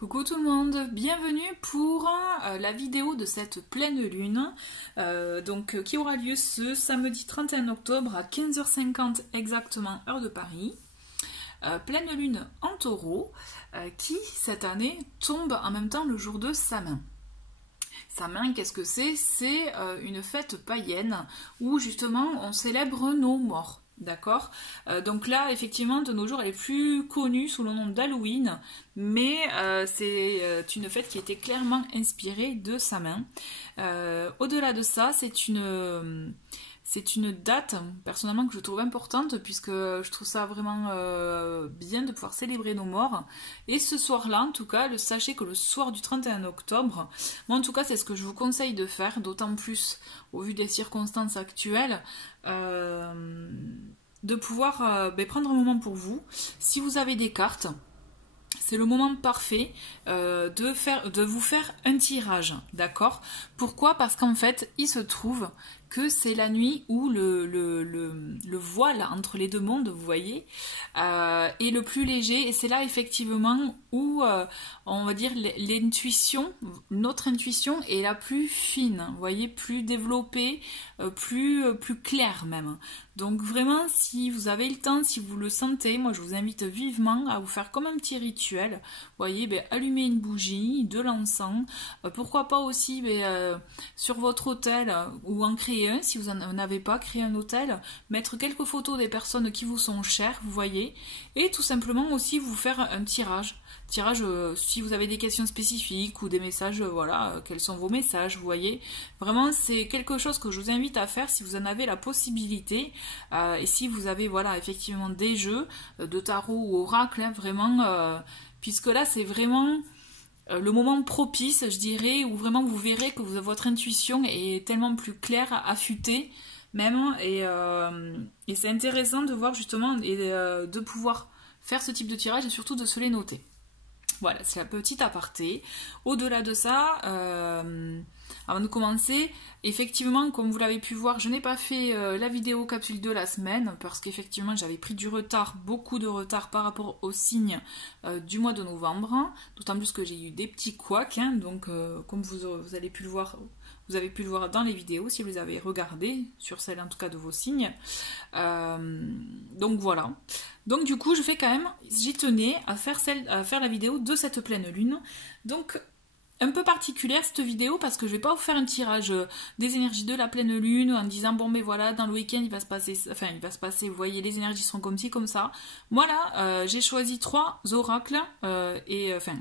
Coucou tout le monde, bienvenue pour la vidéo de cette pleine lune qui aura lieu ce samedi 31 octobre à 15h50 exactement heure de Paris. Pleine lune en taureau qui cette année tombe en même temps le jour de Samin. Samin, qu'est-ce que c'est? C'est une fête païenne où justement on célèbre nos morts. D'accord. Donc là, effectivement, de nos jours, elle est plus connue sous le nom d'Halloween, mais c'est une fête qui était clairement inspirée de Samin. Au-delà de ça, c'est une date, personnellement, que je trouve importante, puisque je trouve ça vraiment bien de pouvoir célébrer nos morts. Et ce soir-là, en tout cas, sachez que le soir du 31 octobre, moi en tout cas, c'est ce que je vous conseille de faire, d'autant plus au vu des circonstances actuelles, de pouvoir prendre un moment pour vous. Si vous avez des cartes, c'est le moment parfait de vous faire un tirage, d'accord? Pourquoi? Parce qu'en fait, il se trouve que c'est la nuit où le voile entre les deux mondes, vous voyez, est le plus léger. Et c'est là, effectivement, où, on va dire, l'intuition, notre intuition est la plus fine, vous voyez, plus développée, plus claire même. Donc vraiment, si vous avez le temps, si vous le sentez, moi je vous invite vivement à vous faire comme un petit rituel. Vous voyez, allumer une bougie, de l'encens, pourquoi pas aussi sur votre autel ou en créer un, si vous n'en avez pas, créer un autel, mettre quelques photos des personnes qui vous sont chères, vous voyez, et tout simplement aussi vous faire un tirage. Si vous avez des questions spécifiques ou des messages, voilà, quels sont vos messages, vous voyez. Vraiment, c'est quelque chose que je vous invite à faire si vous en avez la possibilité. Et si vous avez, voilà, effectivement des jeux de tarot ou oracle, hein, vraiment, puisque là, c'est vraiment le moment propice, je dirais, où vraiment vous verrez que votre intuition est tellement plus claire, affûtée, même, et c'est intéressant de voir justement et de pouvoir faire ce type de tirage et surtout de se les noter. Voilà, c'est la petite aparté. Au-delà de ça, avant de commencer, effectivement, comme vous l'avez pu voir, je n'ai pas fait la vidéo capsule de la semaine parce qu'effectivement, j'avais pris du retard, beaucoup de retard par rapport aux signes du mois de novembre. D'autant plus que j'ai eu des petits couacs, hein, donc comme vous avez pu le voir dans les vidéos, si vous les avez regardées, sur celle en tout cas de vos signes. Donc voilà. Donc du coup, j'y tenais à faire la vidéo de cette pleine lune. Donc un peu particulière cette vidéo parce que je vais pas vous faire un tirage des énergies de la pleine lune en disant bon ben voilà, dans le week-end il va se passer, vous voyez, les énergies seront comme ci comme ça. Moi là j'ai choisi trois oracles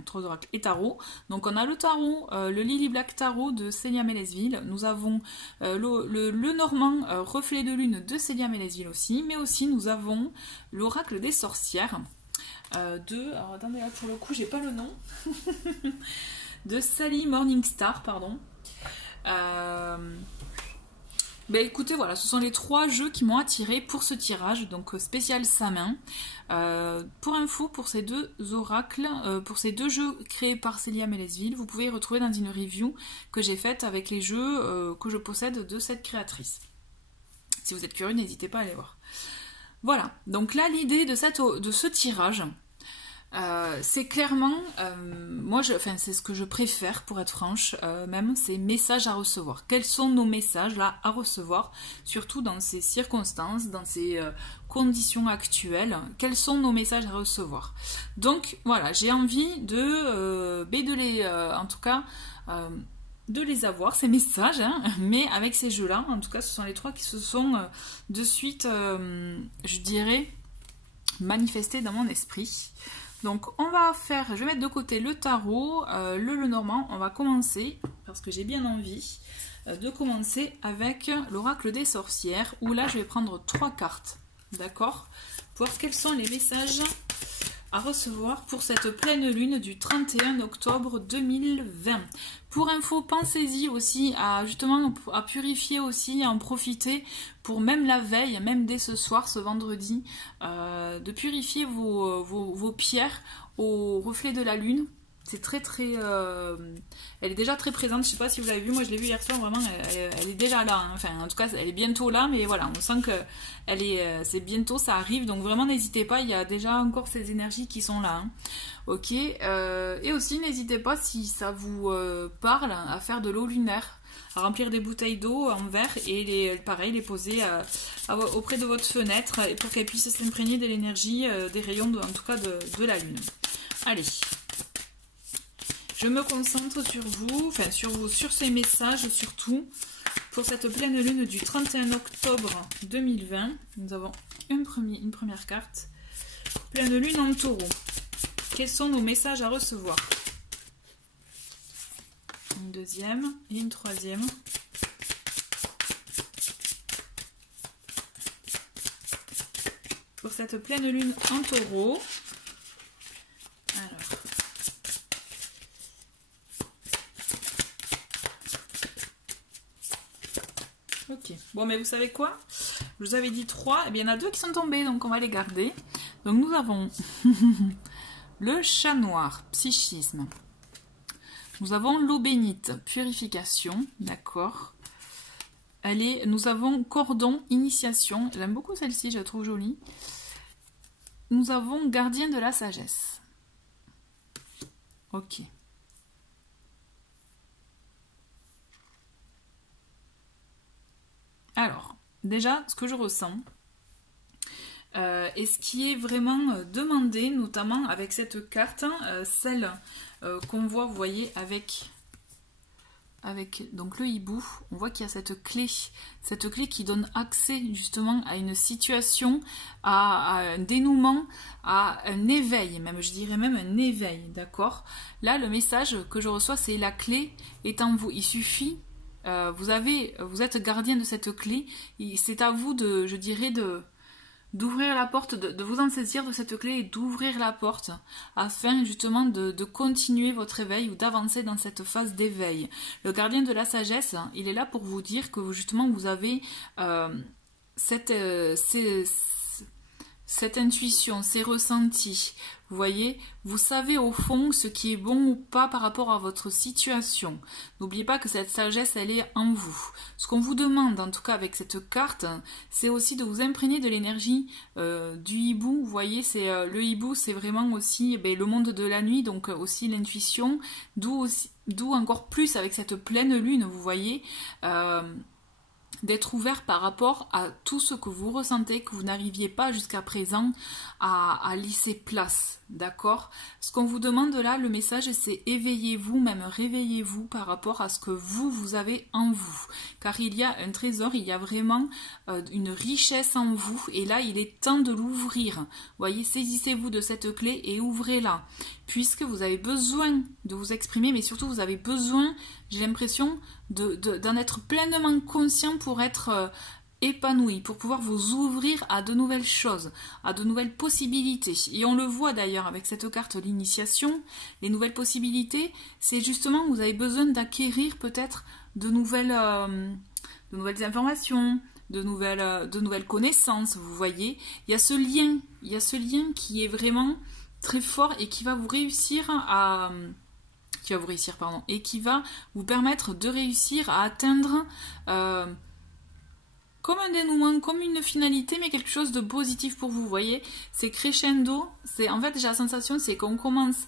trois oracles et tarot. Donc on a le tarot, le Lily Black Tarot de Célia Mélesville, nous avons le Normand reflet de lune de Célia Mélesville aussi, mais aussi nous avons l'oracle des sorcières alors attendez, là pour le coup j'ai pas le nom de Sally Morningstar, pardon. Écoutez, voilà, ce sont les trois jeux qui m'ont attiré pour ce tirage, donc spécial Samin. Pour info, pour ces deux oracles, pour ces deux jeux créés par Célia Mélesville, vous pouvez les retrouver dans une review que j'ai faite avec les jeux que je possède de cette créatrice. Si vous êtes curieux, n'hésitez pas à aller voir. Voilà, donc là l'idée de ce tirage, c'est clairement, c'est ce que je préfère pour être franche, même ces messages à recevoir. Quels sont nos messages là à recevoir, surtout dans ces circonstances, dans ces conditions actuelles, quels sont nos messages à recevoir. Donc voilà, j'ai envie de les avoir, ces messages, hein, mais avec ces jeux-là, en tout cas ce sont les trois qui se sont de suite, je dirais, manifestés dans mon esprit. Donc je vais mettre de côté le tarot, le Normand. On va commencer, parce que j'ai bien envie de commencer avec l'oracle des sorcières, où là je vais prendre trois cartes, d'accord, pour voir quels sont les messages à recevoir pour cette pleine lune du 31 octobre 2020. Pour info, pensez-y aussi à purifier aussi, à en profiter pour même la veille, même dès ce soir, ce vendredi, de purifier vos pierres au reflet de la lune. c'est très très... elle est déjà très présente, je sais pas si vous l'avez vu, moi je l'ai vu hier soir, vraiment, elle est déjà là. Hein. Enfin, en tout cas, elle est bientôt là, mais voilà, on sent que c'est bientôt, ça arrive, donc vraiment n'hésitez pas, il y a déjà encore ces énergies qui sont là. Hein. Ok, et aussi n'hésitez pas, si ça vous parle, à faire de l'eau lunaire, à remplir des bouteilles d'eau en verre et pareil, les poser auprès de votre fenêtre pour qu'elles puissent s'imprégner de l'énergie, des rayons, en tout cas de la lune. Allez, je me concentre sur vous, enfin sur ces messages surtout, pour cette pleine lune du 31 octobre 2020. Nous avons une première carte. Pleine lune en taureau. Quels sont nos messages à recevoir? Une deuxième et une troisième. Pour cette pleine lune en taureau. Alors. Ok. Bon, mais vous savez quoi? Je vous avais dit 3. Eh bien, il y en a 2 qui sont tombés, donc on va les garder. Donc, nous avons le chat noir, psychisme. Nous avons l'eau bénite, purification, d'accord. Nous avons cordon, initiation. J'aime beaucoup celle-ci, je la trouve jolie. Nous avons gardien de la sagesse. Ok. Alors, déjà, ce que je ressens, et ce qui est vraiment demandé, notamment avec cette carte, celle qu'on voit, vous voyez, avec donc le hibou, on voit qu'il y a cette clé qui donne accès justement à une situation, à un dénouement, à un éveil, même je dirais même un éveil, d'accord. Là, le message que je reçois, c'est la clé est en vous. Il suffit, vous êtes gardien de cette clé, c'est à vous de, je dirais, d'ouvrir la porte, de vous en saisir de cette clé et d'ouvrir la porte afin justement de continuer votre éveil ou d'avancer dans cette phase d'éveil. Le gardien de la sagesse, il est là pour vous dire que justement vous avez cette intuition, ces ressentis. Vous voyez, vous savez au fond ce qui est bon ou pas par rapport à votre situation. N'oubliez pas que cette sagesse, elle est en vous. Ce qu'on vous demande, en tout cas avec cette carte, c'est aussi de vous imprégner de l'énergie du hibou. Vous voyez, le hibou, c'est vraiment aussi le monde de la nuit, donc aussi l'intuition, d'où encore plus avec cette pleine lune, vous voyez, d'être ouvert par rapport à tout ce que vous ressentez, que vous n'arriviez pas jusqu'à présent à laisser place, d'accord? Ce qu'on vous demande là, le message, c'est éveillez-vous, même réveillez-vous par rapport à ce que vous avez en vous, car il y a un trésor, il y a vraiment une richesse en vous, et là, il est temps de l'ouvrir. Vous voyez, saisissez-vous de cette clé et ouvrez-la, puisque vous avez besoin de vous exprimer, mais surtout, vous avez besoin, j'ai l'impression, d'en être pleinement conscient pour être épanoui, pour pouvoir vous ouvrir à de nouvelles choses, à de nouvelles possibilités. Et on le voit d'ailleurs avec cette carte l'initiation, les nouvelles possibilités, c'est justement que vous avez besoin d'acquérir peut-être de nouvelles informations, de nouvelles connaissances, vous voyez. Il y a ce lien qui est vraiment très fort et qui va vous réussir et qui va vous permettre de réussir à atteindre comme un dénouement, comme une finalité, mais quelque chose de positif pour vous, voyez. C'est crescendo, en fait j'ai la sensation, c'est qu'on commence,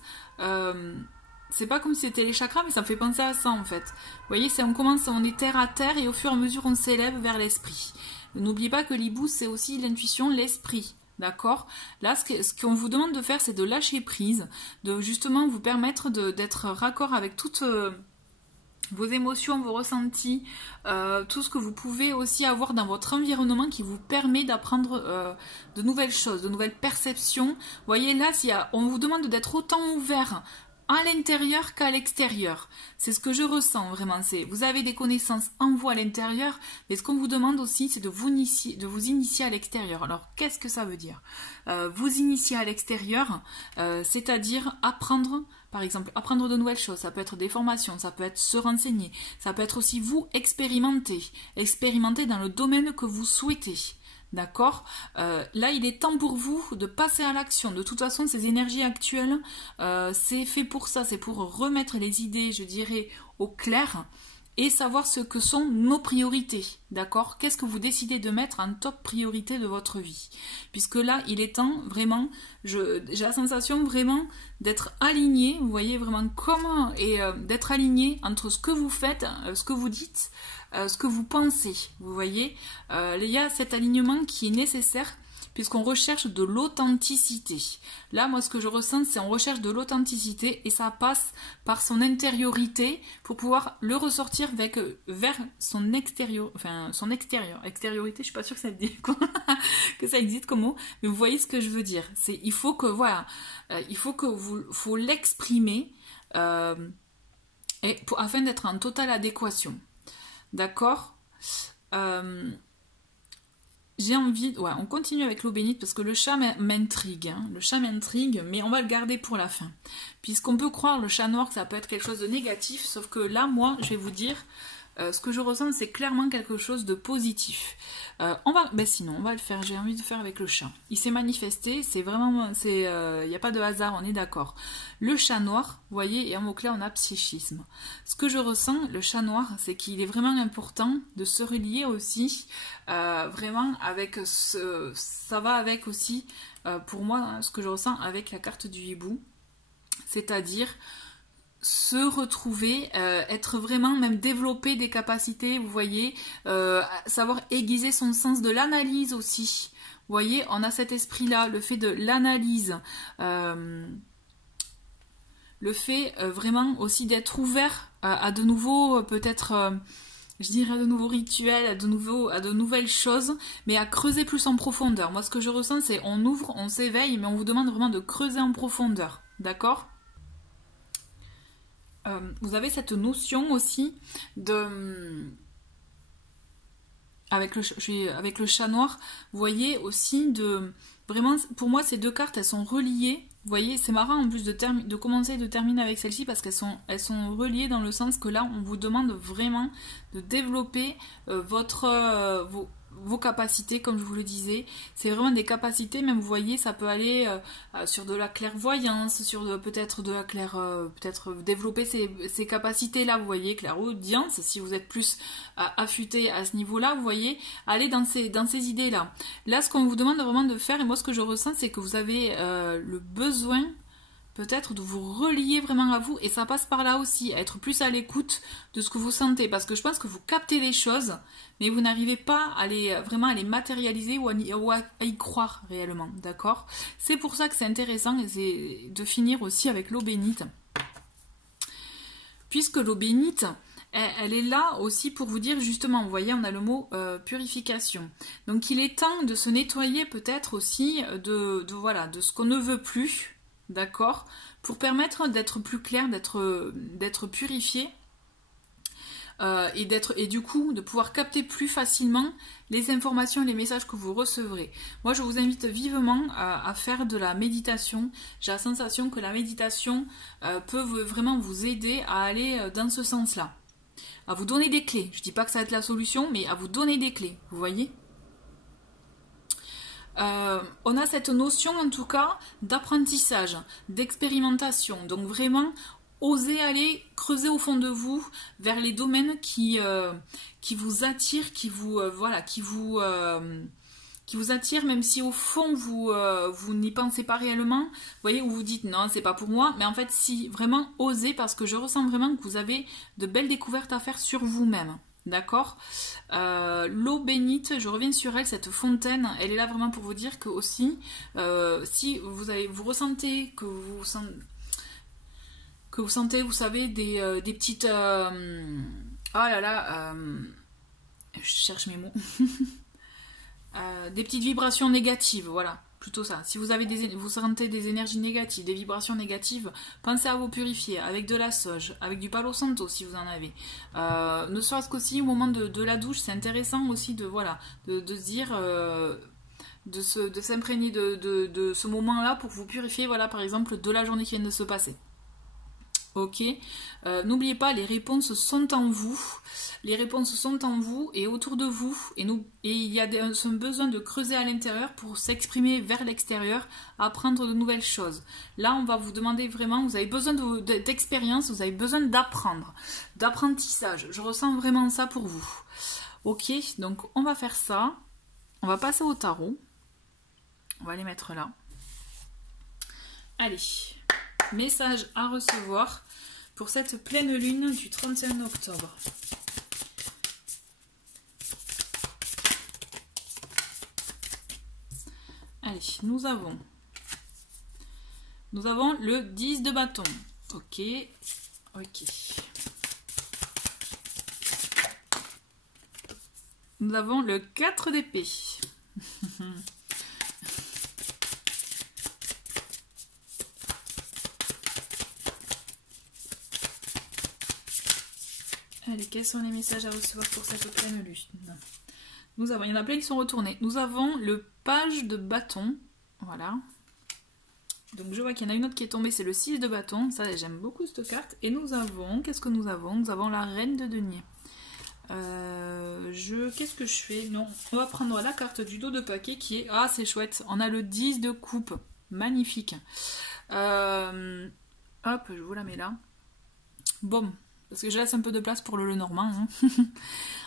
c'est pas comme si c'était les chakras, mais ça me fait penser à ça en fait. Vous voyez, on est terre à terre et au fur et à mesure on s'élève vers l'esprit. N'oubliez pas que l'hibou c'est aussi l'intuition, l'esprit. D'accord? Là, ce qu'on vous demande de faire, c'est de lâcher prise, de justement vous permettre d'être raccord avec toutes vos émotions, vos ressentis, tout ce que vous pouvez aussi avoir dans votre environnement qui vous permet d'apprendre de nouvelles choses, de nouvelles perceptions. Vous voyez, là, on vous demande d'être autant ouvert à l'intérieur qu'à l'extérieur. C'est ce que je ressens vraiment. Vous avez des connaissances en vous à l'intérieur, mais ce qu'on vous demande aussi, c'est de vous initier à l'extérieur. Alors, qu'est-ce que ça veut dire? Vous initier à l'extérieur, c'est-à-dire apprendre, par exemple, apprendre de nouvelles choses. Ça peut être des formations, ça peut être se renseigner, ça peut être aussi vous expérimenter dans le domaine que vous souhaitez. D'accord. Là, il est temps pour vous de passer à l'action. De toute façon, ces énergies actuelles, c'est fait pour ça. C'est pour remettre les idées, je dirais, au clair et savoir ce que sont nos priorités. D'accord. Qu'est-ce que vous décidez de mettre en top priorité de votre vie? Puisque là, il est temps vraiment, j'ai la sensation vraiment d'être aligné. Vous voyez vraiment comment et d'être aligné entre ce que vous faites, ce que vous dites, ce que vous pensez, vous voyez, il y a cet alignement qui est nécessaire puisqu'on recherche de l'authenticité. Là, moi, ce que je ressens, c'est on recherche de l'authenticité et ça passe par son intériorité pour pouvoir le ressortir vers son extérieur, enfin son extérieur. Extériorité, je suis pas sûre que ça, que ça existe comme mot, mais vous voyez ce que je veux dire. C'est, il faut que, voilà, il faut que faut l'exprimer afin d'être en totale adéquation. D'accord. J'ai envie... Ouais, on continue avec l'eau bénite parce que le chat m'intrigue. Hein. Le chat m'intrigue, mais on va le garder pour la fin. Puisqu'on peut croire, le chat noir, que ça peut être quelque chose de négatif, sauf que là, moi, je vais vous dire... ce que je ressens, c'est clairement quelque chose de positif. Sinon, on va le faire. J'ai envie de faire avec le chat. Il s'est manifesté. C'est vraiment, il n'y a pas de hasard. On est d'accord. Le chat noir, vous voyez, et en mot-clé, on a psychisme. Ce que je ressens, le chat noir, c'est qu'il est vraiment important de se relier aussi, vraiment avec ça va avec aussi, pour moi, hein, ce que je ressens avec la carte du hibou, c'est-à-dire se retrouver, être vraiment, même développer des capacités, vous voyez, savoir aiguiser son sens de l'analyse aussi. Vous voyez, on a cet esprit-là, le fait de l'analyse, le fait vraiment aussi d'être ouvert à de nouveaux, peut-être, je dirais à de nouveaux rituels, à de nouvelles choses, mais à creuser plus en profondeur. Moi, ce que je ressens, c'est on ouvre, on s'éveille, mais on vous demande vraiment de creuser en profondeur, d'accord ? Vous avez cette notion aussi de... Avec le chat noir, vous voyez aussi de... Vraiment, pour moi, ces deux cartes, elles sont reliées. Vous voyez, c'est marrant en plus de commencer et de terminer avec celle-ci parce qu'elles sont reliées dans le sens que là, on vous demande vraiment de développer vos capacités, comme je vous le disais. C'est vraiment des capacités, même vous voyez, ça peut aller sur de la clairvoyance, sur peut-être de la peut-être développer ces capacités-là, vous voyez, clairaudience, si vous êtes plus affûté à ce niveau-là, vous voyez, aller dans ces idées-là. Là, ce qu'on vous demande vraiment de faire, et moi ce que je ressens, c'est que vous avez le besoin peut-être de vous relier vraiment à vous, et ça passe par là aussi, à être plus à l'écoute de ce que vous sentez, parce que je pense que vous captez les choses, mais vous n'arrivez pas vraiment à les matérialiser ou à y croire réellement, d'accord? C'est pour ça que c'est intéressant de finir aussi avec l'eau bénite, puisque l'eau bénite, elle est là aussi pour vous dire justement, vous voyez, on a le mot purification. Donc il est temps de se nettoyer peut-être aussi de ce qu'on ne veut plus, d'accord, pour permettre d'être plus clair, d'être purifié et du coup de pouvoir capter plus facilement les informations et les messages que vous recevrez. Moi, je vous invite vivement à faire de la méditation. J'ai la sensation que la méditation peut vraiment vous aider à aller dans ce sens-là, à vous donner des clés. Je ne dis pas que ça va être la solution, mais à vous donner des clés, vous voyez. On a cette notion en tout cas d'apprentissage, d'expérimentation, donc vraiment oser aller creuser au fond de vous vers les domaines qui vous attirent, qui vous attirent, même si au fond vous n'y pensez pas réellement, vous voyez, où vous dites non, c'est pas pour moi, mais en fait si, vraiment osez, parce que je ressens vraiment que vous avez de belles découvertes à faire sur vous-même. D'accord. L'eau bénite, je reviens sur elle, cette fontaine, elle est là vraiment pour vous dire que aussi, si vous ressentez que vous sentez, vous savez, des petites, je cherche mes mots, des petites vibrations négatives, voilà. Plutôt ça. Si vous sentez des énergies négatives, des vibrations négatives, pensez à vous purifier avec de la sauge, avec du palo santo si vous en avez. Ne serait-ce qu'aussi au moment de la douche, c'est intéressant aussi de se dire, de s'imprégner de ce moment-là pour vous purifier, voilà, par exemple, de la journée qui vient de se passer. Ok, n'oubliez pas, les réponses sont en vous. Les réponses sont en vous et autour de vous. Et il y a un besoin de creuser à l'intérieur pour s'exprimer vers l'extérieur, apprendre de nouvelles choses. Là, on va vous demander vraiment, vous avez besoin d'expérience, vous avez besoin d'apprendre, d'apprentissage. Je ressens vraiment ça pour vous. Ok, donc on va faire ça. On va passer au tarot. On va les mettre là. Allez, message à recevoir pour cette pleine lune du 31 octobre. Allez, nous avons le 10 de bâton. Ok, ok. Nous avons le 4 d'épée. Allez, quels sont les messages à recevoir pour cette pleine lune? Il y en a plein qui sont retournés. Nous avons le page de bâton. Voilà. Donc je vois qu'il y en a une autre qui est tombée, c'est le 6 de bâton. Ça, j'aime beaucoup cette carte. Et nous avons, qu'est-ce que nous avons? Nous avons la reine de denier. Qu'est-ce que je fais? Non, on va prendre la carte du dos de paquet qui est... Ah, c'est chouette. On a le 10 de coupe. Magnifique. Hop, je vous la mets là. Bon. Parce que je laisse un peu de place pour le Lenormand. Hein.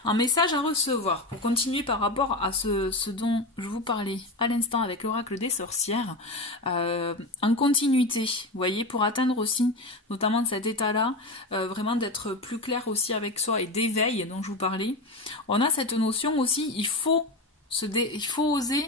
Un message à recevoir. Pour continuer par rapport à ce dont je vous parlais à l'instant avec l'oracle des sorcières. En continuité, vous voyez, pour atteindre aussi, notamment cet état-là, vraiment d'être plus clair aussi avec soi et d'éveil dont je vous parlais. On a cette notion aussi, il faut oser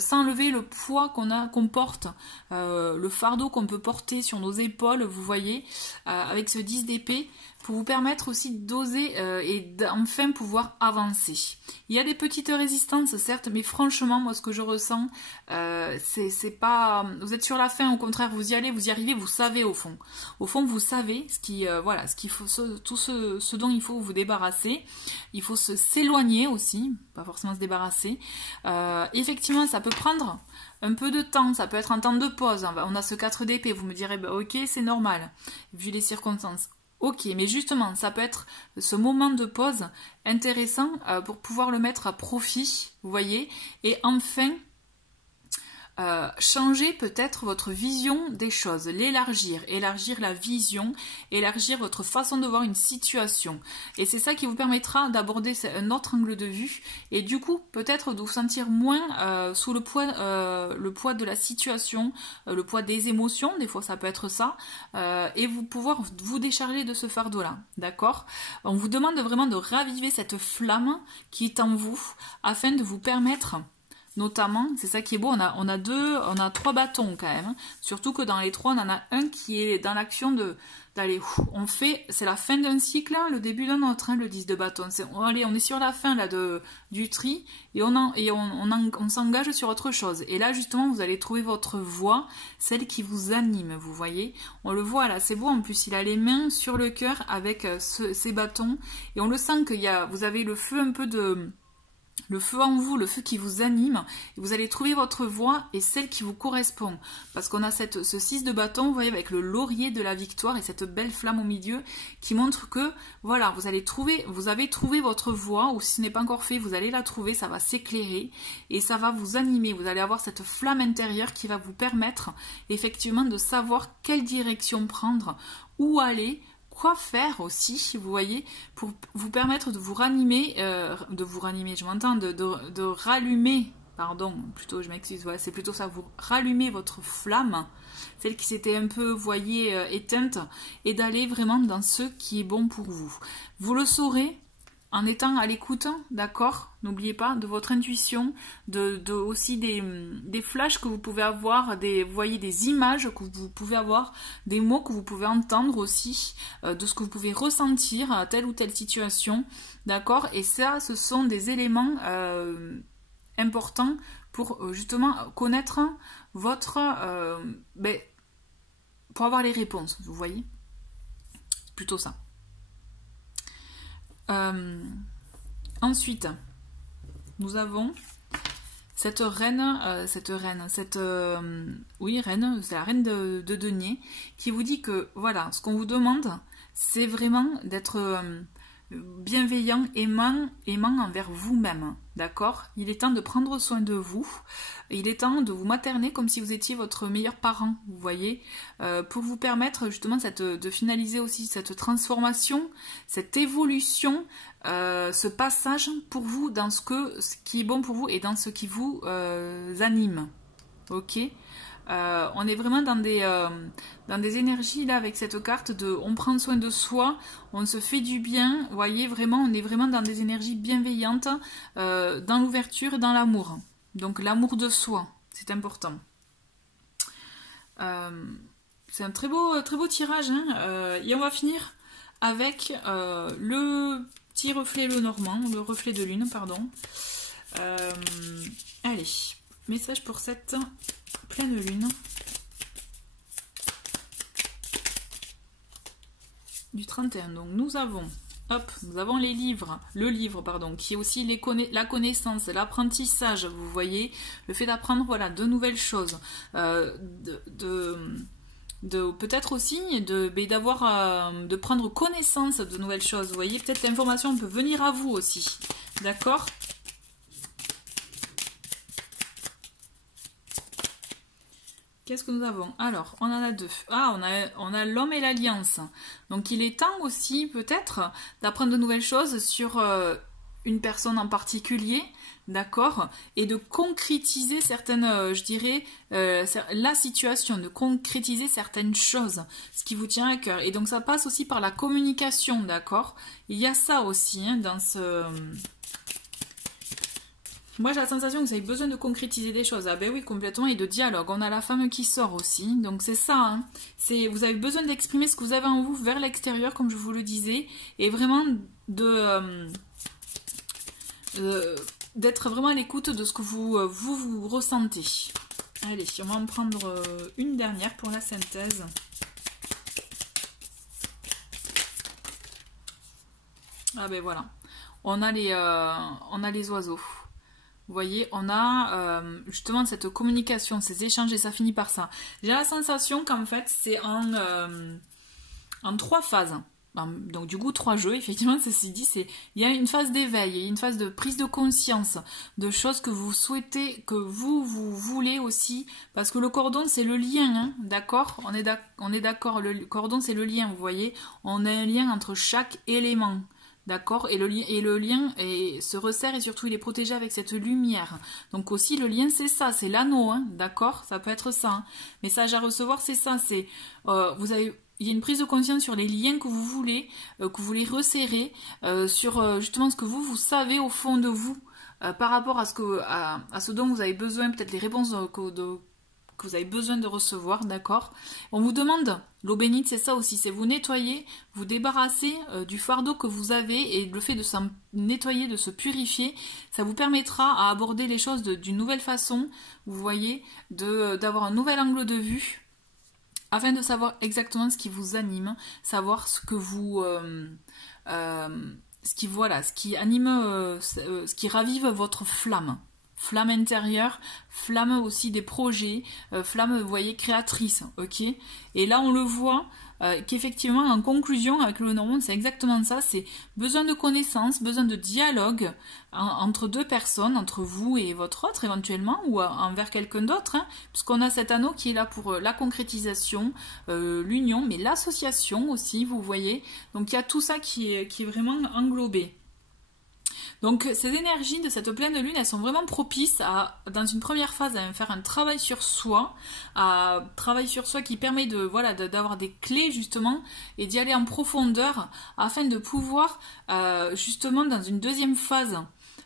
s'enlever le poids qu'on porte, le fardeau qu'on peut porter sur nos épaules, vous voyez, avec ce 10 d'épée, pour vous permettre aussi d'oser et d'enfin pouvoir avancer. Il y a des petites résistances, certes, mais franchement, moi, ce que je ressens, c'est pas... Vous êtes sur la fin, au contraire, vous y allez, vous y arrivez, vous savez au fond. Au fond, vous savez tout ce dont il faut vous débarrasser. Il faut s'éloigner aussi, pas forcément se débarrasser. Effectivement, ça peut prendre un peu de temps, ça peut être un temps de pause. On a ce 4 d'épée, vous me direz, bah, ok, c'est normal, vu les circonstances. Ok, mais justement, ça peut être ce moment de pause intéressant pour pouvoir le mettre à profit, vous voyez, et enfin changer peut-être votre vision des choses, élargir la vision, élargir votre façon de voir une situation. Et c'est ça qui vous permettra d'aborder un autre angle de vue et du coup peut-être de vous sentir moins sous le poids de la situation, le poids des émotions, des fois ça peut être ça, et vous pouvoir vous décharger de ce fardeau-là, d'accord? On vous demande vraiment de raviver cette flamme qui est en vous afin de vous permettre... Notamment, c'est ça qui est beau, on a 3 bâtons quand même. Surtout que dans les 3, on en a un qui est dans l'action d'aller. C'est la fin d'un cycle, le début d'un autre, le 10 de bâton. On est sur la fin là du tri et on s'engage sur autre chose. Et là justement, vous allez trouver votre voie, celle qui vous anime, vous voyez. On le voit là, c'est beau. En plus, il a les mains sur le cœur avec ces bâtons et on le sent vous avez le feu un peu le feu en vous, le feu qui vous anime, et vous allez trouver votre voie et celle qui vous correspond. Parce qu'on a ce 6 de bâton, vous voyez, avec le laurier de la victoire et cette belle flamme au milieu qui montre que, voilà, vous avez trouvé votre voie, ou si ce n'est pas encore fait, vous allez la trouver, ça va s'éclairer et ça va vous animer. Vous allez avoir cette flamme intérieure qui va vous permettre effectivement de savoir quelle direction prendre, où aller, quoi faire aussi, vous voyez, pour vous permettre de vous ranimer, je m'entends, de rallumer, pardon, plutôt, je m'excuse, voilà, c'est plutôt ça, vous rallumer votre flamme, celle qui s'était un peu, vous voyez, éteinte, et d'aller vraiment dans ce qui est bon pour vous. Vous le saurez en étant à l'écoute, d'accord? N'oubliez pas de votre intuition, aussi des flashs que vous pouvez avoir, vous voyez, des images que vous pouvez avoir, des mots que vous pouvez entendre aussi, de ce que vous pouvez ressentir à telle ou telle situation, d'accord? Et ça, ce sont des éléments importants pour justement connaître votre... pour avoir les réponses, vous voyez? Plutôt ça. Ensuite, nous avons oui, reine, c'est la reine de denier, qui vous dit que, voilà, ce qu'on vous demande, c'est vraiment d'être bienveillant, aimant envers vous-même, d'accord? Il est temps de prendre soin de vous, il est temps de vous materner comme si vous étiez votre meilleur parent, vous voyez, pour vous permettre justement de finaliser aussi cette transformation, cette évolution, ce passage pour vous dans ce qui est bon pour vous et dans ce qui vous anime, ok? On est vraiment dans des énergies là avec cette carte de on prend soin de soi, on se fait du bien, vous voyez, vraiment on est vraiment dans des énergies bienveillantes, dans l'ouverture et dans l'amour. Donc l'amour de soi, c'est important. C'est un très beau tirage, hein, et on va finir avec le petit reflet le reflet de lune, pardon. Allez, message pour cette pleine lune du 31. Donc nous avons les livres, le livre pardon, qui est aussi la connaissance, l'apprentissage, vous voyez, le fait d'apprendre voilà de nouvelles choses, peut-être aussi de prendre connaissance de nouvelles choses, vous voyez, peut-être l'information peut venir à vous aussi, d'accord? Qu'est-ce que nous avons? Alors, on en a deux. Ah, on a l'homme et l'alliance. Donc, il est temps aussi, peut-être, d'apprendre de nouvelles choses sur une personne en particulier, d'accord? Et de concrétiser certaines, je dirais, la situation, de concrétiser certaines choses, ce qui vous tient à cœur. Et donc, ça passe aussi par la communication, d'accord? Il y a ça aussi, hein, dans ce... Moi, j'ai la sensation que vous avez besoin de concrétiser des choses. Ah ben oui, complètement, et de dialogue. On a la femme qui sort aussi, donc c'est ça. Hein. Vous avez besoin d'exprimer ce que vous avez en vous vers l'extérieur, comme je vous le disais, et vraiment d'être vraiment à l'écoute de ce que vous ressentez. Allez, on va en prendre une dernière pour la synthèse. Ah ben voilà, on a les oiseaux. Vous voyez, on a justement cette communication, ces échanges, et ça finit par ça. J'ai la sensation qu'en fait, c'est en 3 phases. Donc du coup, 3 jeux, effectivement, ceci dit, il y a une phase d'éveil, il y a une phase de prise de conscience, de choses que vous souhaitez, que vous voulez aussi, parce que le cordon, c'est le lien, hein, d'accord? On est d'accord, le cordon, c'est le lien, vous voyez? On a un lien entre chaque élément. D'accord, et le lien se resserre et surtout il est protégé avec cette lumière. Donc aussi le lien c'est ça, c'est l'anneau, hein, d'accord, ça peut être ça. Hein. Message à recevoir c'est ça, c'est il y a une prise de conscience sur les liens que vous voulez resserrer, sur justement ce que vous savez au fond de vous par rapport à ce dont vous avez besoin, peut-être les réponses que vous avez besoin de recevoir, d'accord? On vous demande, l'eau bénite, c'est ça aussi, c'est vous nettoyer, vous débarrasser du fardeau que vous avez, et le fait de s'en nettoyer, de se purifier, ça vous permettra à aborder les choses d'une nouvelle façon, vous voyez, d'avoir un nouvel angle de vue, afin de savoir exactement ce qui vous anime, savoir ce que vous... ce qui anime, ce qui ravive votre flamme. Flamme intérieure, flamme aussi des projets, flamme, vous voyez, créatrice, ok? Et là, on le voit qu'effectivement, en conclusion, avec le Lenormand, c'est exactement ça, c'est besoin de connaissances, besoin de dialogue entre 2 personnes, entre vous et votre autre éventuellement, ou envers quelqu'un d'autre, hein, puisqu'on a cet anneau qui est là pour la concrétisation, l'union, mais l'association aussi, vous voyez. Donc, il y a tout ça qui est vraiment englobé. Donc ces énergies de cette pleine lune, elles sont vraiment propices dans une première phase, à faire un travail sur soi, qui permet d'avoir des clés justement et d'y aller en profondeur afin de pouvoir justement dans une deuxième phase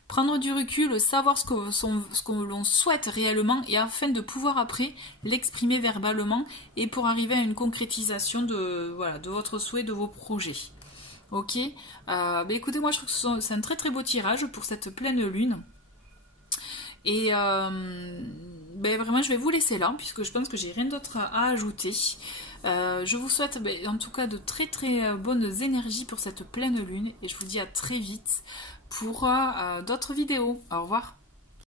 prendre du recul, savoir ce que l'on souhaite réellement et afin de pouvoir après l'exprimer verbalement et pour arriver à une concrétisation de votre souhait, de vos projets. Ok, écoutez, moi je trouve que c'est un très très beau tirage pour cette pleine lune. Et vraiment je vais vous laisser là, puisque je pense que j'ai rien d'autre à ajouter. Je vous souhaite en tout cas de très très bonnes énergies pour cette pleine lune. Et je vous dis à très vite pour d'autres vidéos. Au revoir.